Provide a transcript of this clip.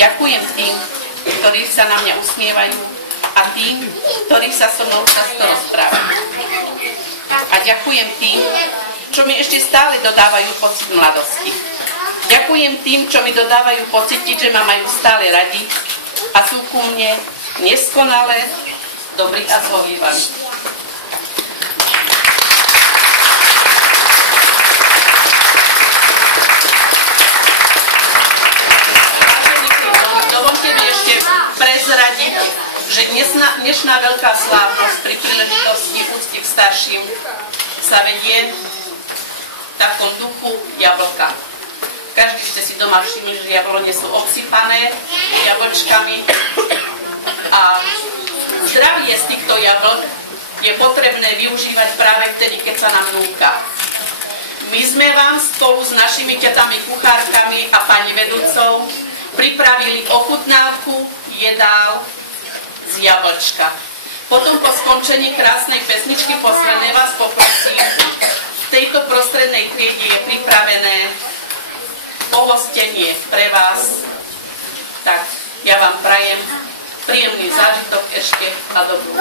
Ďakujem tým, ktorí sa na mňa usmievajú a tým, ktorí sa so mnou často rozprávajú. A ďakujem tým, čo mi ešte stále dodávajú pocit mladosti. Ďakujem tým, čo mi dodávajú pocítiť, že ma majú stále radi a sú ku mne neskonalé, dobrí a zhovievaví. Dovolte mi ešte prezradiť, že dnešná veľká slávnosť pri príležitosti úcty k starším sa vedie v takom duchu jablka. Každý ste si doma všimli, že jablone sú obsypané jablčkami a zdravie z týchto jablk je potrebné využívať práve vtedy, keď sa nám núka. My sme vám spolu s našimi ťatami kuchárkami a pani vedúcou pripravili ochutnávku jedál z jablčka. Potom po skončení krásnej pesničky poslednej vás poprosím, v tejto prostrednej triede je pripravené pohostenie pre vás. Tak ja vám prajem príjemný zážitok ešte a dobrú.